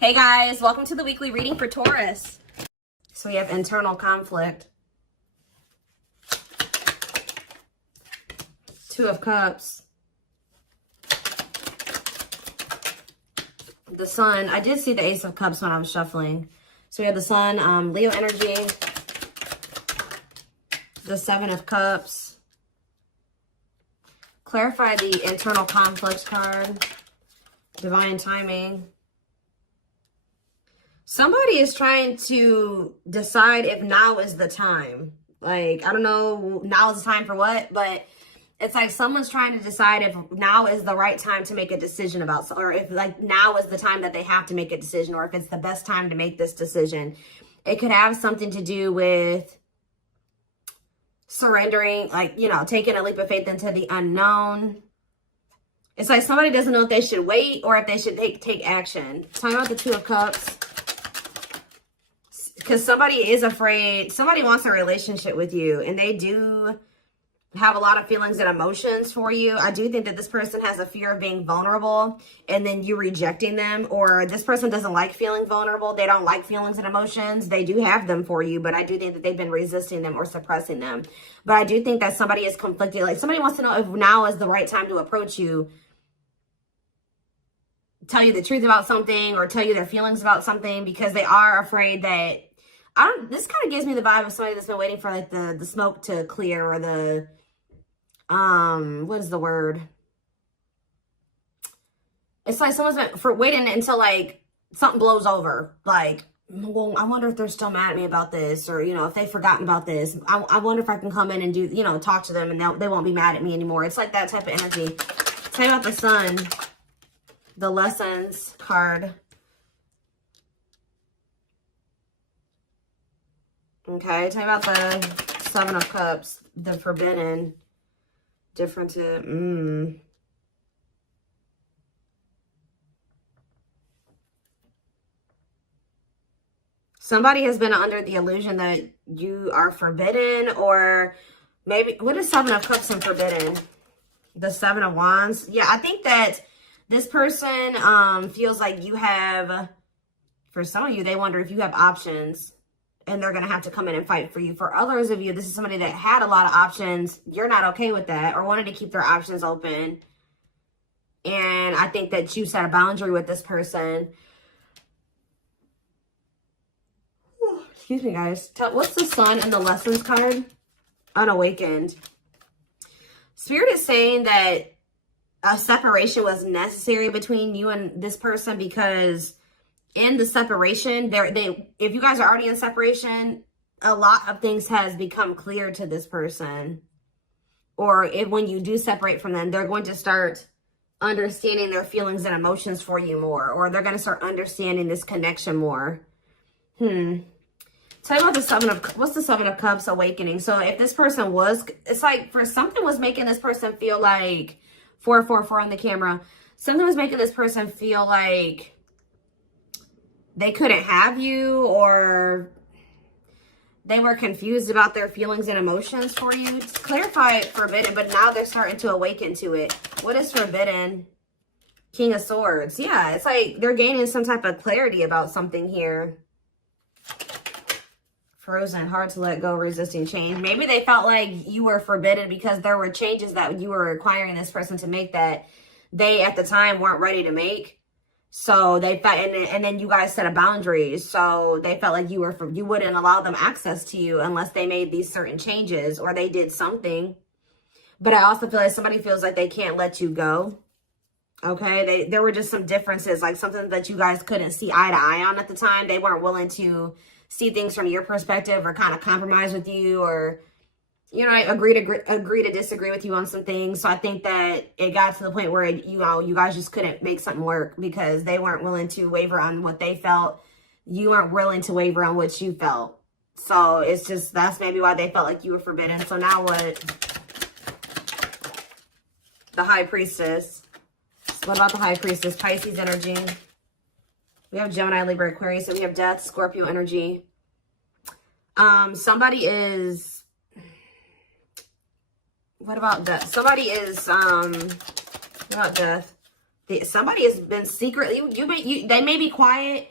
Hey guys, welcome to the weekly reading for Taurus. So we have internal conflict. Two of Cups. The Sun. I did see the Ace of Cups when I was shuffling. So we have the Sun, Leo energy. The Seven of Cups. Clarify the internal conflicts card. Divine timing. Somebody is trying to decide if now is the time. Like, I don't know, now is the time for what, but it's like someone's trying to decide if now is the right time to make a decision about, or if like now is the time that they have to make a decision, or if it's the best time to make this decision. It could have something to do with surrendering, like, you know, taking a leap of faith into the unknown. It's like somebody doesn't know if they should wait or if they should take action. Talking about the Two of Cups. Because somebody is afraid, somebody wants a relationship with you, and they do have a lot of feelings and emotions for you. I do think that this person has a fear of being vulnerable and then you rejecting them, or this person doesn't like feeling vulnerable. They don't like feelings and emotions. They do have them for you, but I do think that they've been resisting them or suppressing them. But I do think that somebody is conflicted. Like somebody wants to know if now is the right time to approach you, tell you the truth about something, or tell you their feelings about something, because they are afraid that, this kind of gives me the vibe of somebody that's been waiting for like the smoke to clear, or the, what is the word? It's like someone's been waiting until like something blows over. Like, well, I wonder if they're still mad at me about this, or, you know, if they've forgotten about this. I wonder if I can come in and do, you know, talk to them and they won't be mad at me anymore. It's like that type of energy. Tell me about the Sun, the Lessons card. Okay, tell me about the Seven of Cups, the Forbidden, different to, Somebody has been under the illusion that you are forbidden, or maybe, what is Seven of Cups and Forbidden? The Seven of Wands. Yeah, I think that this person feels like you have, for some of you, they wonder if you have options, and they're going to have to come in and fight for you. For others of you, this is somebody that had a lot of options. You're not okay with that, or wanted to keep their options open. And I think that you set a boundary with this person. Excuse me, guys. What's the Sun and the Lessons card? Unawakened. Spirit is saying that a separation was necessary between you and this person, because in the separation, if you guys are already in separation, a lot of things has become clear to this person. Or when you do separate from them, they're going to start understanding their feelings and emotions for you more, or they're going to start understanding this connection more. Tell me about the Seven of, what's the Seven of Cups? Awakening. So if this person was, it's like for something was making this person feel like, 444 on the camera, something was making this person feel like they couldn't have you, or they were confused about their feelings and emotions for you. Just clarify Forbidden, but now they're starting to awaken to it. What is Forbidden? King of Swords. Yeah, it's like they're gaining some type of clarity about something here. Frozen, hard to let go, resisting change. Maybe they felt like you were forbidden because there were changes that you were requiring this person to make that they at the time weren't ready to make. So they felt, and then you guys set a boundaries. So they felt like you wouldn't allow them access to you unless they made these certain changes or they did something. But I also feel like somebody feels like they can't let you go. Okay, there were just some differences, like something that you guys couldn't see eye to eye on at the time. They weren't willing to see things from your perspective, or kind of compromise with you, or, you know, agree to disagree with you on some things. So I think that it got to the point where, you know, you guys just couldn't make something work because they weren't willing to waver on what they felt. You weren't willing to waver on what you felt. So it's just, that's maybe why they felt like you were forbidden. So now what? The High Priestess. What about the High Priestess? Pisces energy. We have Gemini, Libra, Aquarius. So we have Death, Scorpio energy. Somebody is... What about Death? Somebody is... what about Death? Somebody has been secretly, they may be quiet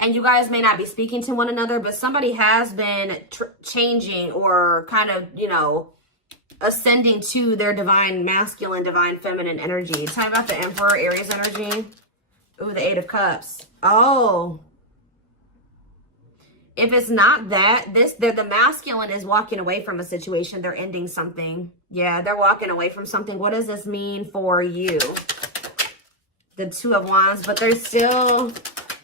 and you guys may not be speaking to one another, but somebody has been changing or kind of, you know, ascending to their divine masculine, divine feminine energy. Talk about the Emperor, Aries energy. Ooh, the Eight of Cups. Oh. If it's not that, the masculine is walking away from a situation. They're ending something. Yeah, they're walking away from something. What does this mean for you? The Two of Wands, but they're still,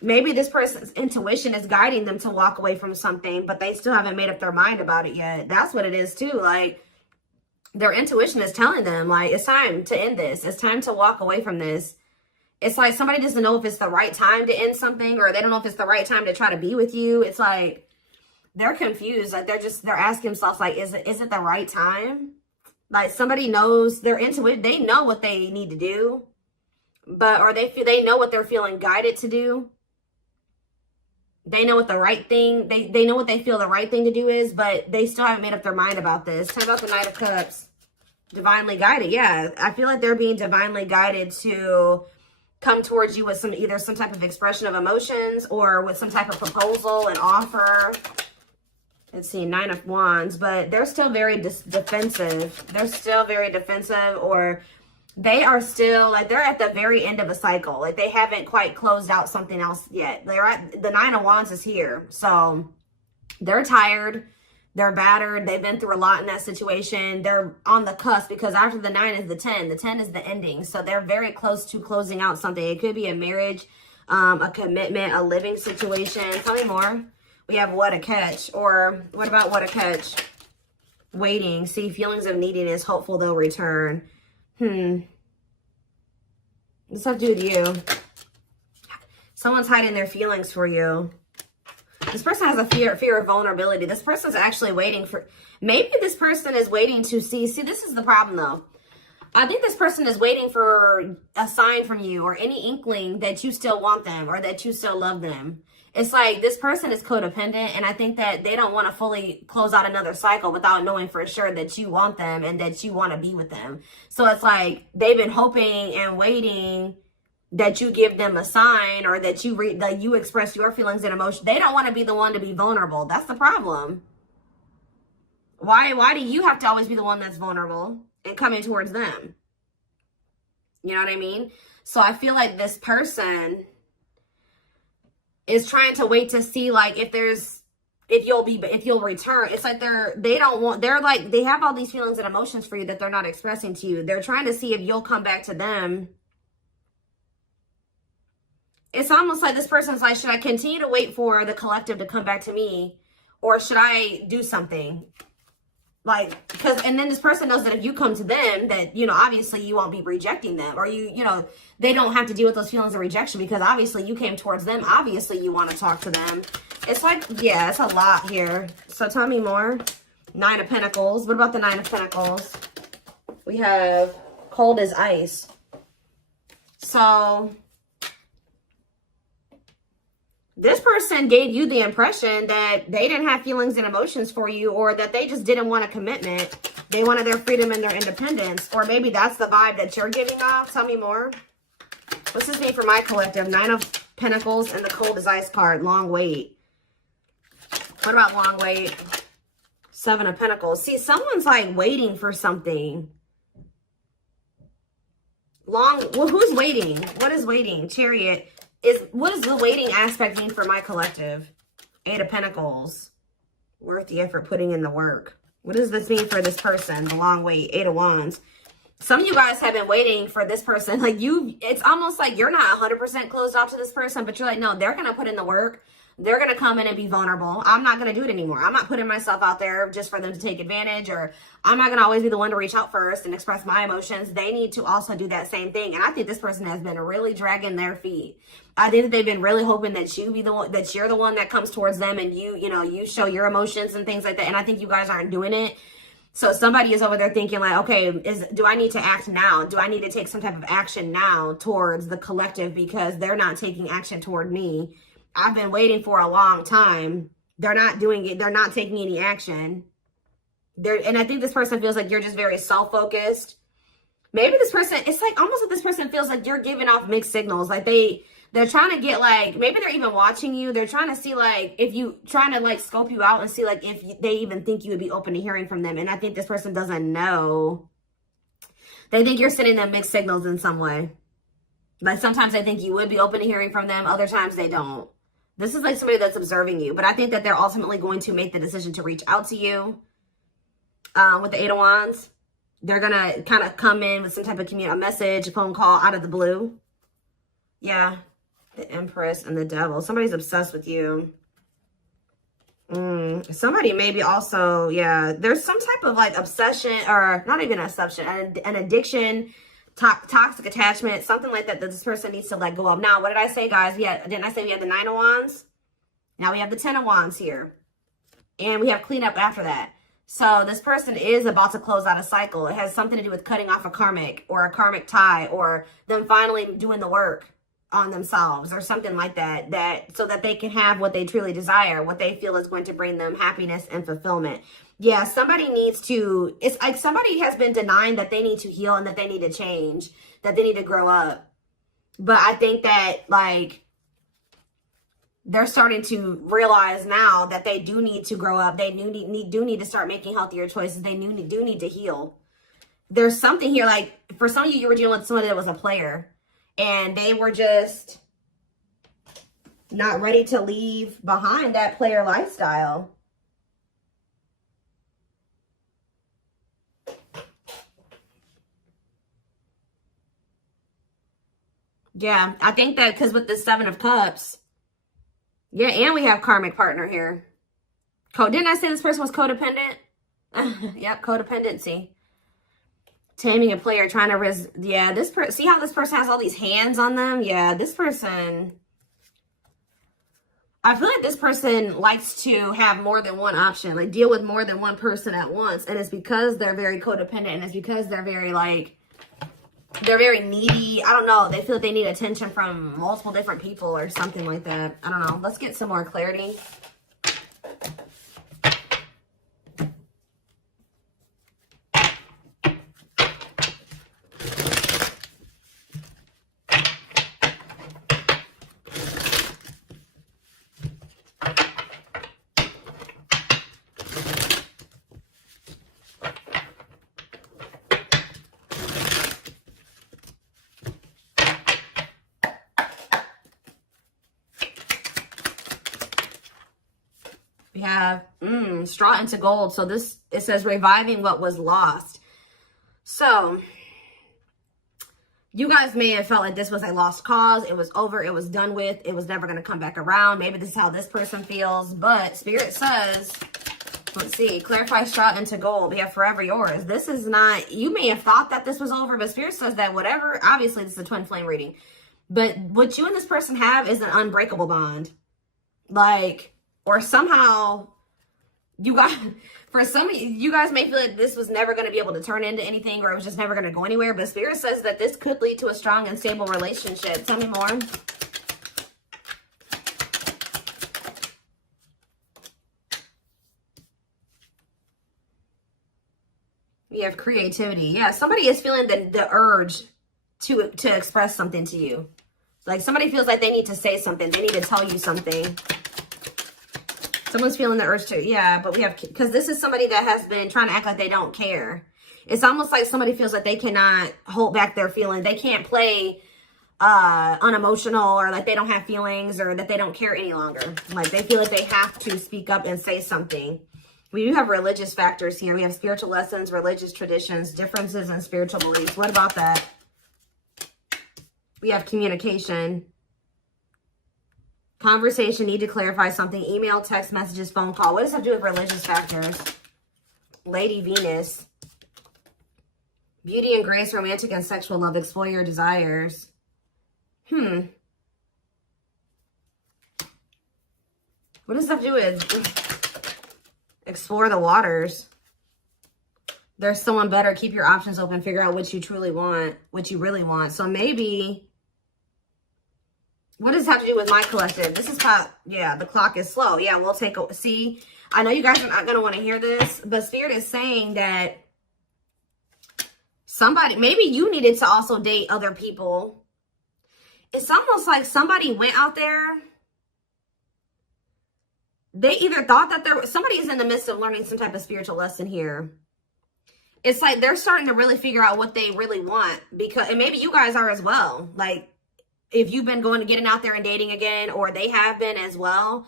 maybe this person's intuition is guiding them to walk away from something, but they still haven't made up their mind about it yet. That's what it is too. Like, their intuition is telling them, like, it's time to end this. It's time to walk away from this. It's like somebody doesn't know if it's the right time to end something, or they don't know if it's the right time to try to be with you. It's like they're confused. Like they're asking themselves, like, is it the right time? Like somebody knows, they're into it. They know what they need to do, but or they know what they're feeling guided to do. They know what the right thing, they know what they feel the right thing to do is, but they still haven't made up their mind about this. Tell me about the Knight of Cups. Divinely guided. Yeah, I feel like they're being divinely guided to come towards you with some type of expression of emotions, or with some type of proposal and offer. Let's see, Nine of Wands, but they're still very defensive. They're still very defensive, or they are still like they're at the very end of a cycle. Like they haven't quite closed out something else yet. They're at the Nine of Wands is here. So they're tired. They're battered. They've been through a lot in that situation. They're on the cusp, because after the 9 is the 10. The 10 is the ending. So they're very close to closing out something. It could be a marriage, a commitment, a living situation. Tell me more. We have What a Catch. Or what about What a Catch? Waiting. See, feelings of neediness. Hopeful they'll return. What's that do with you? Someone's hiding their feelings for you. This person has a fear of vulnerability. This person's actually waiting for, maybe this person is waiting to see this is the problem though. I think this person is waiting for a sign from you, or any inkling that you still want them, or that you still love them. It's like this person is codependent, and I think that they don't want to fully close out another cycle without knowing for sure that you want them and that you want to be with them. So it's like they've been hoping and waiting that you give them a sign, or that you express your feelings and emotions. They don't want to be the one to be vulnerable. That's the problem. Why do you have to always be the one that's vulnerable and coming towards them? You know what I mean? So I feel like this person is trying to wait to see, like, if you'll return. It's like they have all these feelings and emotions for you that they're not expressing to you. They're trying to see if you'll come back to them. It's almost like this person's like, should I continue to wait for the collective to come back to me, or should I do something? Like, and then this person knows that if you come to them, that, you know, obviously you won't be rejecting them, or you know, they don't have to deal with those feelings of rejection, because obviously you came towards them. Obviously you want to talk to them. It's like, yeah, it's a lot here. So tell me more. Nine of Pentacles. What about the Nine of Pentacles? We have cold as ice. So this person gave you the impression that they didn't have feelings and emotions for you, or that they just didn't want a commitment. They wanted their freedom and their independence. Or maybe that's the vibe that you're giving off. Tell me more. What's this mean for my collective? Nine of Pentacles and the cold as ice card. Long wait. What about long wait? Seven of Pentacles. See, someone's like waiting for something. Well, who's waiting? What is waiting? Chariot. What does the waiting aspect mean for my collective? Eight of Pentacles. Worth the effort, putting in the work. What does this mean for this person? The long wait. Eight of Wands. Some of you guys have been waiting for this person. Like it's almost like you're not 100% closed off to this person, but you're like, no, they're going to put in the work. They're going to come in and be vulnerable. I'm not going to do it anymore. I'm not putting myself out there just for them to take advantage, or I'm not going to always be the one to reach out first and express my emotions. They need to also do that same thing. And I think this person has been really dragging their feet. I think that they've been really hoping that you be the one, that you're the one that comes towards them, and you show your emotions and things like that. And I think you guys aren't doing it. So somebody is over there thinking like, okay, do I need to act now? Do I need to take some type of action now towards the collective, because they're not taking action toward me? I've been waiting for a long time. They're not doing it. They're not taking any action. And I think this person feels like you're just very self-focused. Maybe this person, it's like almost like this person feels like you're giving off mixed signals. Like they're trying to get like, maybe they're even watching you. They're trying to see like, if you, trying to like scope you out and see like if they even think you would be open to hearing from them. And I think this person doesn't know. They think you're sending them mixed signals in some way. Like sometimes they think you would be open to hearing from them. Other times they don't. This is like somebody that's observing you. But I think that they're ultimately going to make the decision to reach out to you. With the Eight of Wands. They're going to kind of come in with some type of a message, a phone call out of the blue. Yeah. The Empress and the Devil. Somebody's obsessed with you. Somebody maybe also, yeah. There's some type of like obsession, or not even an obsession, an addiction, toxic attachment, something like that this person needs to let go of. Now, what did I say, guys? Didn't I say we had the Nine of Wands? Now we have the Ten of Wands here. And we have cleanup after that. So this person is about to close out a cycle. It has something to do with cutting off a karmic or a karmic tie, or them finally doing the work on themselves or something like that, so that they can have what they truly desire, what they feel is going to bring them happiness and fulfillment. Yeah, somebody needs to, it's like somebody has been denying that they need to heal and that they need to change, that they need to grow up. But I think that like, they're starting to realize now that they do need to grow up. They do need to start making healthier choices. They do need to heal. There's something here, like for some of you, you were dealing with somebody that was a player and they were just not ready to leave behind that player lifestyle. Yeah, I think that because with the Seven of Cups, yeah, and we have karmic partner here. Didn't I say this person was codependent? Yep, codependency. Taming a player, trying to yeah, this person, see how this person has all these hands on them? Yeah, this person, I feel like this person likes to have more than one option, like deal with more than one person at once. And it's because they're very codependent, and it's because they're very like, they're very needy. I don't know. They feel like they need attention from multiple different people or something like that. I don't know. Let's get some more clarity. We have straw into gold. So this, it says reviving what was lost. So you guys may have felt like this was a lost cause. It was over. It was done with. It was never going to come back around. Maybe this is how this person feels. But Spirit says, let's see, clarify straw into gold. We have forever yours. This is not, you may have thought that this was over, but Spirit says that whatever, obviously this is a twin flame reading. But what you and this person have is an unbreakable bond. Like, or somehow you guys, for some of you guys may feel like this was never going to be able to turn into anything, or it was just never going to go anywhere. But Spirit says that this could lead to a strong and stable relationship. Tell me more. We have creativity. Yeah, somebody is feeling the urge to express something to you. Like somebody feels like they need to say something. They need to tell you something. Someone's feeling the urge to, yeah, but we have, because this is somebody that has been trying to act like they don't care. It's almost like somebody feels like they cannot hold back their feelings. They can't play unemotional, or like they don't have feelings, or that they don't care any longer. Like they feel like they have to speak up and say something. We do have religious factors here. We have spiritual lessons, religious traditions, differences in spiritual beliefs. What about that? We have communication. Conversation, need to clarify something. Email, text messages, phone call. What does that do with religious factors? Lady Venus. Beauty and grace, romantic and sexual love. Explore your desires. What does that do with explore the waters? There's someone better. Keep your options open. Figure out what you truly want, what you really want. So maybe, what does this have to do with my collective? This is how, yeah, the clock is slow. Yeah, we'll take a, see, I know you guys are not going to want to hear this, but Spirit is saying that somebody, maybe you needed to also date other people. It's almost like somebody went out there. They either thought that somebody's in the midst of learning some type of spiritual lesson here. It's like they're starting to really figure out what they really want, because, and maybe you guys are as well. Like, if you've been getting out there and dating again, or they have been as well,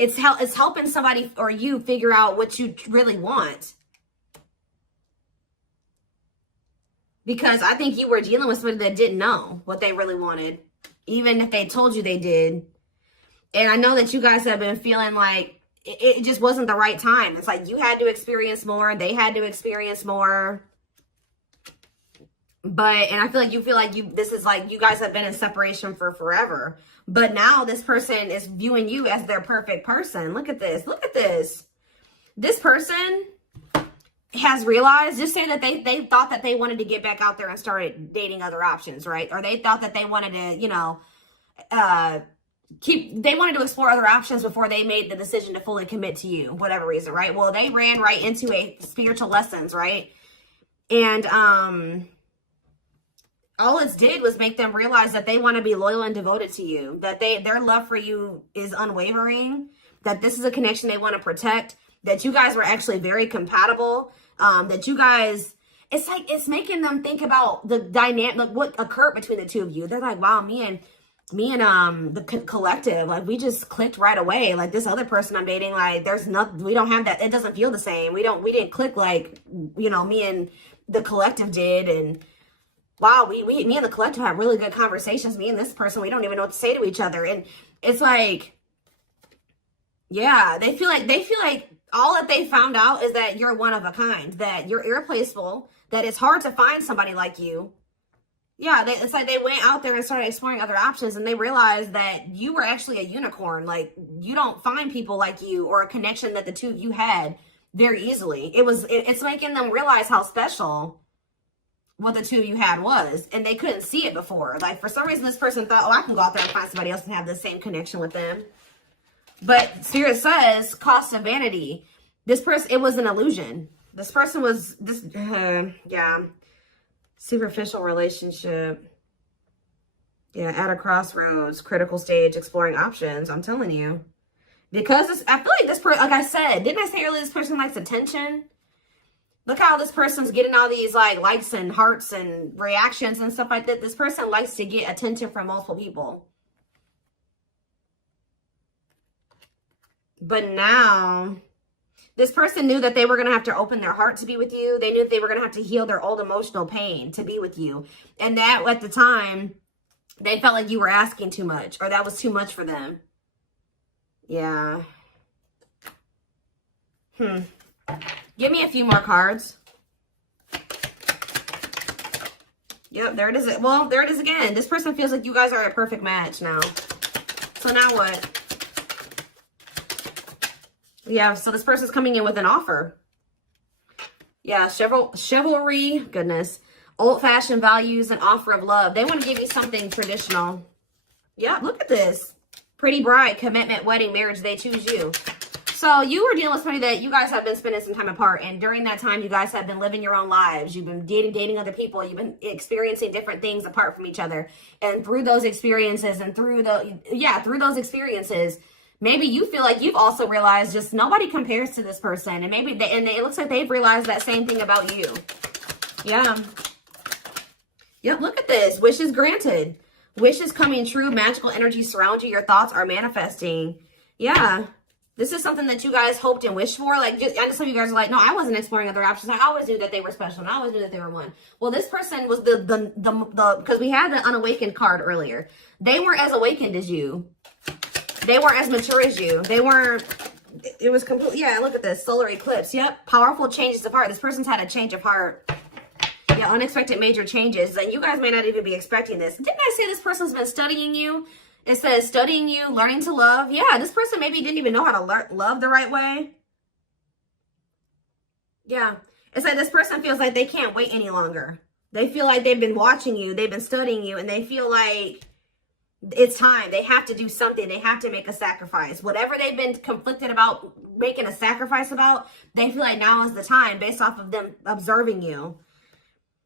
it's helping somebody or you figure out what you really want. Because I think you were dealing with somebody that didn't know what they really wanted, even if they told you they did. And I know that you guys have been feeling like it just wasn't the right time. It's like you had to experience more, they had to experience more. But, and I feel like this is like you guys have been in separation for forever. But now this person is viewing you as their perfect person. Look at this. Look at this. This person has realized, just say that they thought that they wanted to get back out there and started dating other options, right? Or they thought that they wanted to, you know, they wanted to explore other options before they made the decision to fully commit to you, whatever reason, right? Well, they ran right into a spiritual lessons, right? And all it did was make them realize that they want to be loyal and devoted to you, that their love for you is unwavering, that this is a connection they want to protect, that you guys were actually very compatible, that you guys, it's like, it's making them think about the dynamic, like what occurred between the two of you. They're like, wow, me and the collective, like, we just clicked right away. Like, this other person I'm dating, like, there's nothing, we don't have that, it doesn't feel the same. We didn't click like, you know, me and the collective did. And wow, me and the collective have really good conversations. Me and this person, we don't even know what to say to each other. And it's like, yeah, they feel like all that they found out is that you're one of a kind, that you're irreplaceable, that it's hard to find somebody like you. Yeah, it's like they went out there and started exploring other options, and they realized that you were actually a unicorn. Like, you don't find people like you or a connection that the two of you had very easily. It's making them realize how special what the two of you had was, and they couldn't see it before. Like, for some reason, this person thought, oh, I can go out there and find somebody else and have the same connection with them. But Spirit says, cost of vanity. This person, it was an illusion. This person was, yeah, superficial relationship. Yeah, at a crossroads, critical stage, exploring options. I'm telling you. Because I feel like this person, like I said, didn't I say earlier, this person likes attention? Look how this person's getting all these like likes and hearts and reactions and stuff like that. This person likes to get attention from multiple people. But now, this person knew that they were going to have to open their heart to be with you. They knew that they were going to have to heal their old emotional pain to be with you. And that, at the time, they felt like you were asking too much, or that was too much for them. Yeah. Give me a few more cards. Yep, there it is. Well, there it is again. This person feels like you guys are a perfect match now. So now what? Yeah, so this person's coming in with an offer. Yeah, chivalry, goodness. Old-fashioned values and offer of love. They want to give you something traditional. Yeah, look at this. Pretty bride, commitment, wedding, marriage, they choose you. So you were dealing with somebody that you guys have been spending some time apart. And during that time, you guys have been living your own lives. You've been dating other people. You've been experiencing different things apart from each other. And through those experiences and through those experiences, maybe you feel like you've also realized just nobody compares to this person. And maybe it looks like they've realized that same thing about you. Yeah. Yep, look at this. Wishes granted. Wishes coming true. Magical energy surround you. Your thoughts are manifesting. Yeah. This is something that you guys hoped and wished for. Like, I know some of you guys are like, no, I wasn't exploring other options. I always knew that they were special, and I always knew that they were one. Well, this person was because we had the unawakened card earlier. They weren't as awakened as you. They weren't as mature as you. They weren't, it was completely, yeah, look at this, solar eclipse. Yep, powerful changes of heart. This person's had a change of heart. Yeah, unexpected major changes. And you guys may not even be expecting this. Didn't I say this person's been studying you? It says studying you, learning to love. Yeah, this person maybe didn't even know how to love the right way. Yeah, it's like this person feels like they can't wait any longer. They feel like they've been watching you, they've been studying you, and they feel like It's time. They have to do something. They have to make a sacrifice. Whatever they've been conflicted about making a sacrifice about, they feel like now is the time based off of them observing you.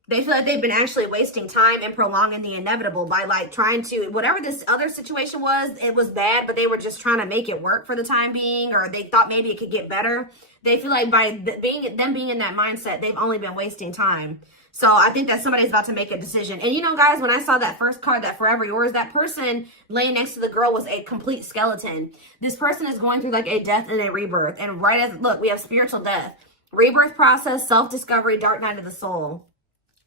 They feel like they've been actually wasting time and prolonging the inevitable by like trying to, whatever this other situation was, it was bad, but they were just trying to make it work for the time being, or they thought maybe it could get better. They feel like by being in that mindset, they've only been wasting time. So I think that somebody's about to make a decision. And you know, guys, when I saw that first card, that Forever Yours, that person laying next to the girl was a complete skeleton. This person is going through like a death and a rebirth. And right as, look, we have spiritual death, rebirth process, self-discovery, dark night of the soul.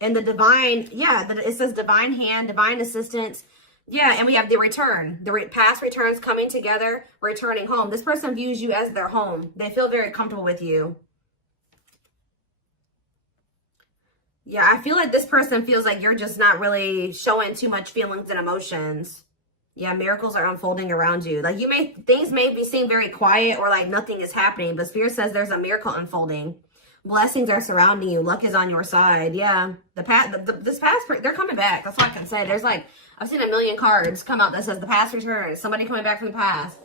And the divine, yeah, it says divine hand, divine assistance. Yeah, and we have the return. The past returns coming together, returning home. This person views you as their home. They feel very comfortable with you. Yeah, I feel like this person feels like you're just not really showing too much feelings and emotions. Yeah, miracles are unfolding around you. Like things may seem very quiet or like nothing is happening, but Spirit says there's a miracle unfolding. Blessings are surrounding you. Luck is on your side. Yeah, this past, they're coming back. That's all I can say. There's like, I've seen a million cards come out that says the past returns. Somebody coming back from the past.